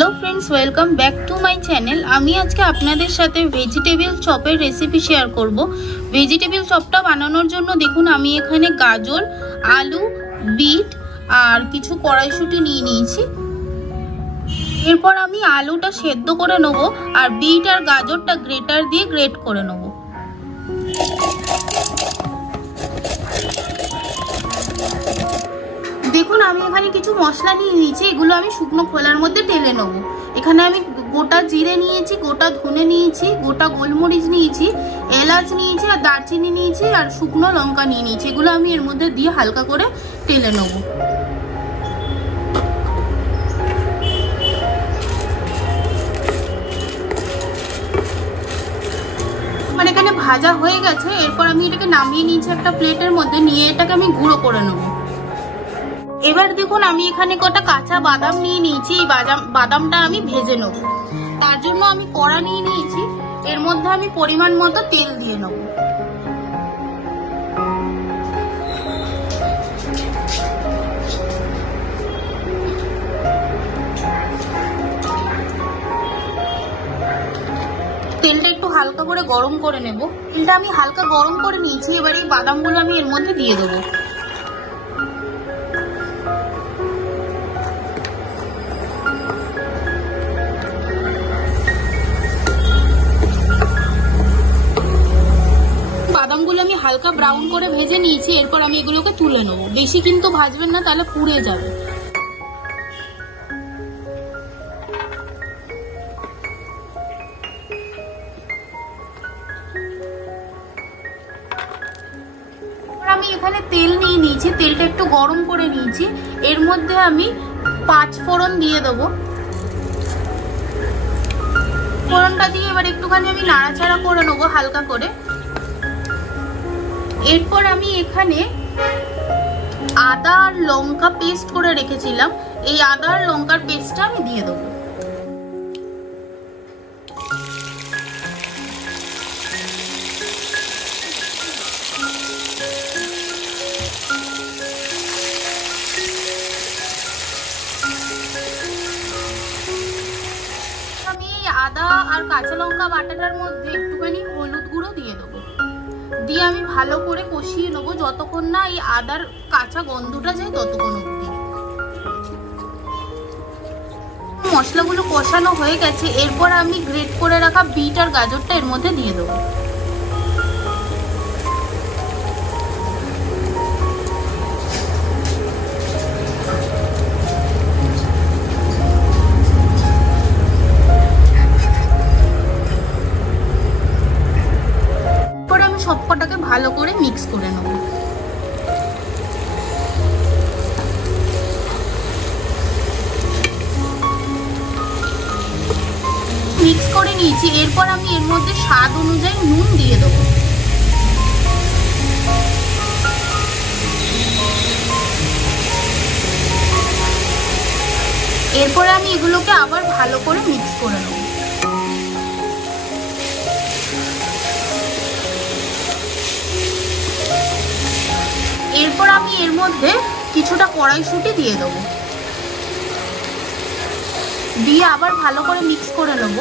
Hello friends, welcome back to my channel. आमी आज के आपनादेर साथे वेजिटेबल चपेर रेसिपि शेयर करब। वेजिटेबल चपटा बानानोर जोन्नो देखुन आमी एखाने गाजर, आलू, बीट और किछु कड़ाईशुटी निये निয়েছি। एरपर आमी आलूटा सेদ্ধ करे नेब और बीट और गाजरटा ग्रेटार दिए ग्रेट करे नेब। देखुन आमी एखाने किछु मशला निये निয়েছি, एगुलो आमी शुकनो खोलार मध्य ढेले नेब। एखाने आमी गोटा जिरे निয়েছি, गोटा धने निয়েছি, गोटा गोलमरिच निয়েছি, एलाच निয়েছি और दारचिनी निয়েছি और शुकनो लंका निয়ে নিয়েছি। एगुलो आमी एर मध्य दिए हालका करे ढेले नेब। মানে এখানে ভাজা হয়ে গেছে। এরপর আমি এটাকে নামিয়ে নিয়েছি একটা প্লেটের মধ্যে, নিয়ে এটাকে আমি গুঁড়ো করে নেব। এবার দেখুন আমি এখানে কটা কাঁচা বাদাম নিয়ে নিয়েছি। এই বাদামটা আমি ভেজে নেব। তার জন্য আমি কড়া নিয়ে নিয়েছি, এর মধ্যে আমি পরিমাণ মতো তেল দিয়ে নেব। তেলটা একটু হালকা করে গরম করে নেব। তেলটা আমি হালকা গরম করে নিয়েছি। এবার এই বাদামগুলো আমি এর মধ্যে দিয়ে দেবো। বাদামগুলো আমি হালকা ব্রাউন করে ভেজে নিয়েছি। এরপর আমি এগুলোকে তুলে নেব। বেশি কিন্তু ভাজবেন না, তাহলে পুড়ে যাবে। আমি এখানে তেল নিয়ে নিয়েছি, তেলটা একটু গরম করে নিয়েছি। এর মধ্যে আমি 5 ফোড়ন দিয়ে দেবো। ফোড়নটা দিয়ে এবার একটুখানি আমি নাড়াচাড়া করে নেবো হালকা করে। এরপর আমি এখানে আদা আর লঙ্কা পেস্ট করে রেখেছিলাম, এই আদা আর লঙ্কার পেস্টটা আমি দিয়ে দেবো। আমি এই আদা আর কাঁচা লঙ্কা বাটাটার মধ্যে একটুখানি হলুদ গুঁড়ো দিয়ে দেবো। দিয়ে আমি ভালো করে কষিয়ে নেবো যতক্ষণ না এই আদার কাঁচা গন্ধটা যায় ততক্ষণ অবধি। মশলাগুলো কষানো হয়ে গেছে। এরপর আমি গ্রেট করে রাখা বিট আর গাজরটা এর মধ্যে দিয়ে দেবো। সবকটাকে ভালো করে মিক্স করে নেব। মিক্স করে নিয়েছি। এরপর আমি এর মধ্যে স্বাদ অনুযায়ী নুন দিয়ে দেব। এরপর আমি এগুলোকে আবার ভালো করে মিক্স করে নেব। এরপর আমি এর মধ্যে কিছুটা কড়াইশুঁটি দিয়ে দেবো। দিয়ে আবার ভালো করে মিক্স করে নেব।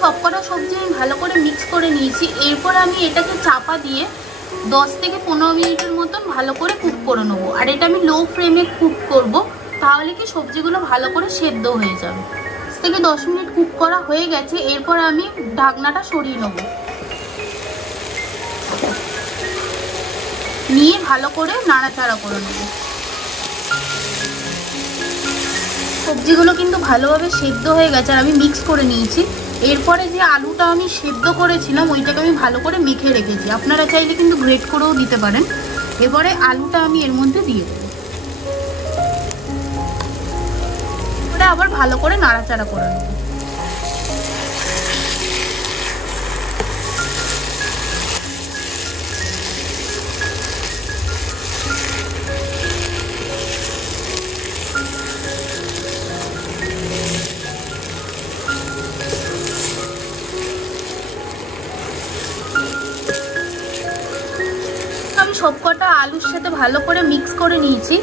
সবকটা সবজি আমি ভালো করে মিক্স করে নিয়েছি। এরপর আমি এটাকে চাপা দিয়ে 10 থেকে 15 মিনিটের মতন ভালো করে কুক করে নেবো। আর এটা আমি লো ফ্লেমে কুক করব, তাহলে কি সবজিগুলো ভালো করে সেদ্ধ হয়ে যাবে। থেকে 10 মিনিট কুক করা হয়ে গেছে। এরপর আমি ঢাকনাটা সরিয়ে নেব, নিয়ে ভালো করে নাড়াচাড়া করে নেব। সবজিগুলো কিন্তু ভালোভাবে সেদ্ধ হয়ে গেছে আর আমি মিক্স করে নিয়েছি। এরপরে যে আলুটা আমি সেদ্ধ করেছিলাম ওইটাকে আমি ভালো করে মেখে রেখেছি। আপনারা চাইলে কিন্তু গ্রেট করেও দিতে পারেন। এবারে আলুটা আমি এর মধ্যে দিয়ে দেব। আবার ভালো করে নাড়াচাড়া করে নেব। সবকটা আলুর সাথে ভালো করে মিক্স করে নিয়েছি।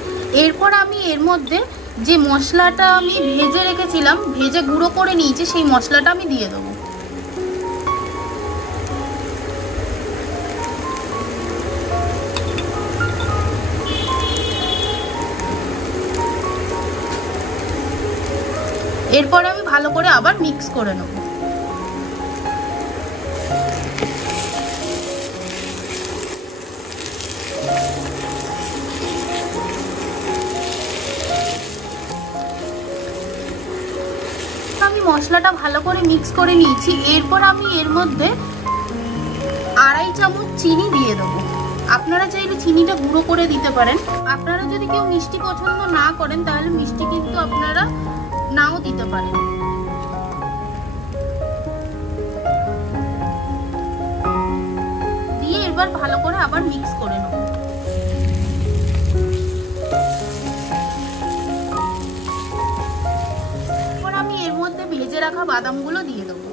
এরপর আমি এর মধ্যে যে মশলাটা আমি ভেজে রেখেছিলাম, ভেজে গুঁড়ো করে নিয়েছি, সেই মশলাটা আমি দিয়ে দেবো। এরপর আমি ভালো করে আবার মিক্স করে নেব। আমি মশলাটা ভালো করে মিক্স করে নিয়েছি। এরপর আমি এর মধ্যে 2.5 চামচ চিনি দিয়ে দেবো। আপনারা চাইলে চিনিটা গুঁড়ো করে দিতে পারেন। আপনারা যদি কেউ মিষ্টি পছন্দ না করেন তাহলে মিষ্টি কিন্তু আপনারা নাও দিতে পারেন। দিয়ে এবার ভালো করে আবার মিক্স করে নেব। এবার আমি এর মধ্যে ভেজে রাখা বাদামগুলো দিয়ে দেবো।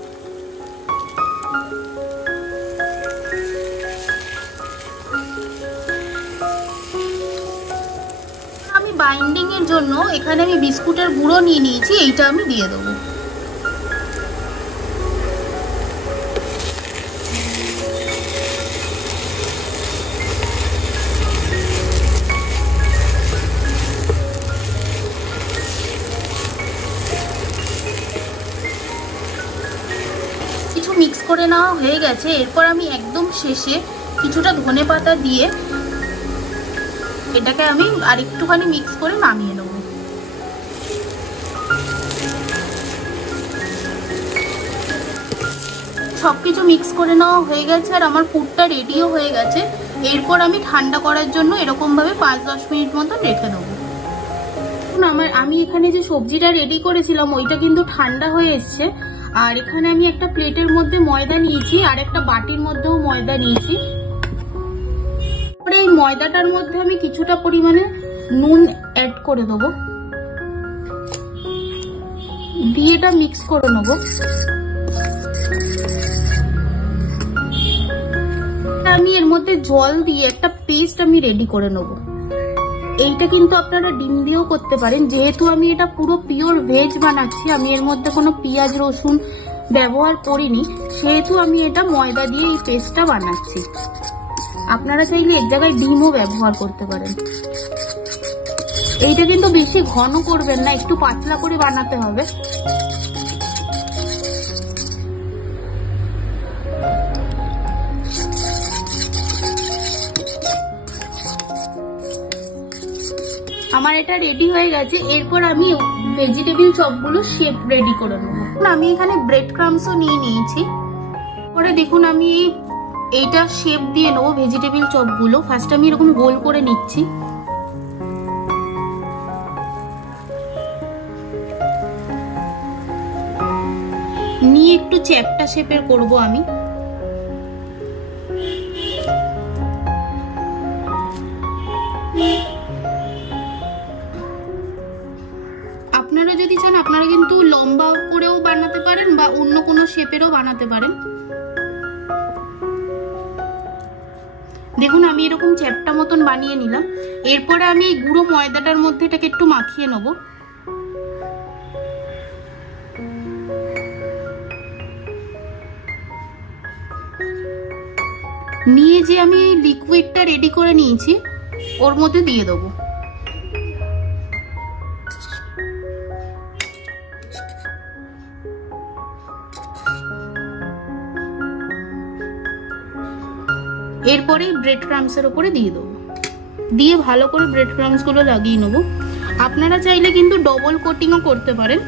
আমি বাইন্ডিং এর জন্য এখানে আমি বিস্কুটের গুঁড়ো নিয়ে নিয়েছি, এইটা আমি দিয়ে দেবো। কিছু মিক্স করে নেওয়া হয়ে গেছে। এরপর আমি একদম শেষে কিছুটা ধনেপাতা দিয়ে এটাকে আমি আরেকটুখানি মিক্স করে নামিয়ে নেব। সবকিছু মিক্স করে নেওয়া হয়ে গেছে আর আমার পুরটা রেডিও হয়ে গেছে। এরপর আমি ঠান্ডা করার জন্য এরকম ভাবে 5-10 মিনিট মতন রেখে দেবো। আমি এখানে যে সবজিটা রেডি করেছিলাম ওইটা কিন্তু ঠান্ডা হয়ে এসছে। আর এখানে আমি একটা প্লেটের মধ্যে ময়দা নিয়েছি আর একটা বাটির মধ্যেও ময়দা নিয়েছি। এই ময়দাটার মধ্যে আমি কিছুটা পরিমাণে নুন অ্যাড করে দেবো, দিয়ে এটা মিক্স করে নেবো। আমি এর মধ্যে জল দিয়ে একটা পেস্ট আমি রেডি করে নেবো। এইটা কিন্তু আপনারা ডিম দিয়েও করতে পারেন। যেহেতু আমি এটা পুরো পিওর ভেজ বানাচ্ছি, আমি এর মধ্যে কোনো পেঁয়াজ রসুন ব্যবহার করিনি, সেহেতু আমি এটা ময়দা দিয়ে এই পেস্টটা বানাচ্ছি। আপনারা চাইলে এর জায়গায় ডিমও ব্যবহার করতে পারেন। এইটা কিন্তু বেশি ঘন করবেন না, একটু পাতলা করে বানাতে হবে। আমার এটা রেডি হয়ে গেছে। এরপর আমি ভেজিটেবিল চপগুলো শেপ রেডি করে নেবো। আমি এখানে ব্রেড ক্রাম্বসও নিয়ে নিয়েছি। পরে দেখুন আমি এইটা শেপ দিয়ে নেবো ভেজিটেবিল চপগুলো। ফার্স্ট আমি এরকম গোল করে নিচ্ছি। নিয়ে একটু চ্যাপ্টা শেপের করব আমি। আপনারা যদি চান আপনারা কিন্তু লম্বা করেও বানাতে পারেন বা অন্য কোনো শেপেরও বানাতে পারেন। দেখুন আমি এরকম চ্যাপ্টা মতন বানিয়ে নিলাম। এরপরে আমি এই গুঁড়ো ময়দাটার মধ্যে এটাকে একটু মাখিয়ে নেব। নিয়ে যে আমি লিকুইডটা রেডি করে নিয়েছি ওর মধ্যে দিয়ে দেবো। এরপরে ব্রেড ক্রাম্বসের উপরে দিয়ে দেবো, দিয়ে ভালো করে ব্রেড ক্রাম্বস গুলো লাগিয়ে নেবো। আপনারা চাইলে কিন্তু ডবল কোটিংও করতে পারেন,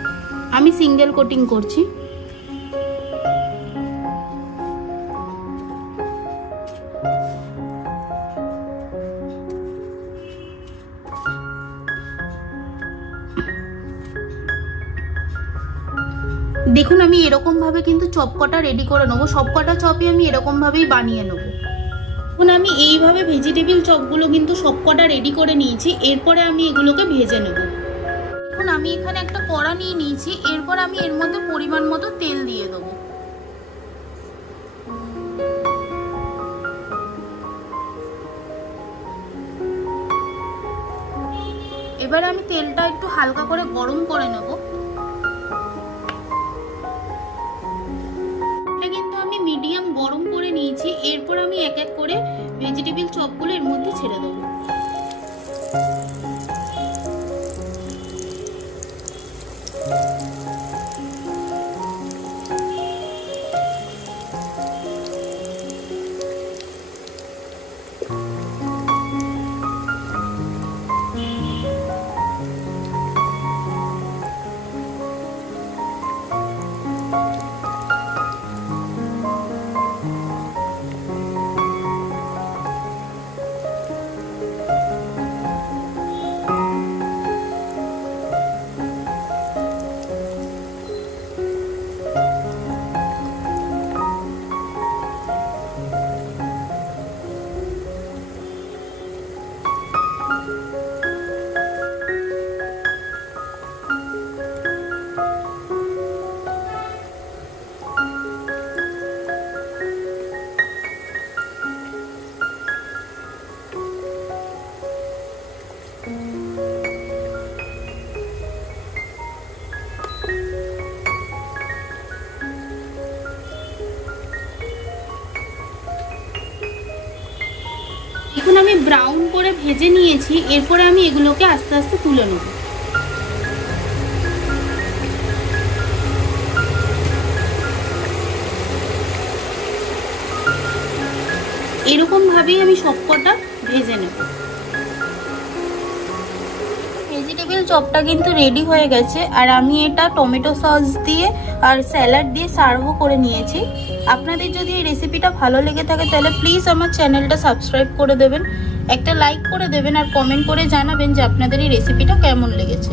আমি সিঙ্গেল কোটিং করছি। দেখুন আমি এরকম ভাবে কিন্তু চপ কটা রেডি করে নেবো। সব কটা চপই আমি এরকম ভাবেই বানিয়ে নেবো। এখন আমি এইভাবে ভেজিটেবিল চপগুলো কিন্তু সব কটা রেডি করে নিয়েছি। এরপরে আমি এগুলোকে ভেজে নেব। এখন আমি এখানে একটা কড়া নিয়ে নিয়েছি। এরপর আমি এর মধ্যে পরিমাণ মতো তেল দিয়ে দেবো। এবার আমি তেলটা একটু হালকা করে গরম করে নেব। এটা কিন্তু আমি মিডিয়াম গরম করে নিয়েছি। এরপর আমি এক এক করে ভেজিটেবল চপগুলো এর মধ্যে ছেড়ে দেবো। এখন আমি ব্রাউন করে ভেজে নিয়েছি। এরপরে আমি এগুলোকে আস্তে আস্তে তুলে নেব। এরকম ভাবেই আমি সবকটা ভেজে নেব। ভেজিটেবল চপটা কিন্তু রেডি হয়ে গেছে, আর আমি এটা টমেটো সস দিয়ে আর স্যালাড দিয়ে সার্ভও করে নিয়েছি। আপনাদের যদি এই রেসিপিটা ভালো লেগে থাকে তাহলে প্লিজ আমার চ্যানেলটা সাবস্ক্রাইব করে দেবেন, একটা লাইক করে দেবেন, আর কমেন্ট করে জানাবেন যে আপনাদের এই রেসিপিটা কেমন লেগেছে।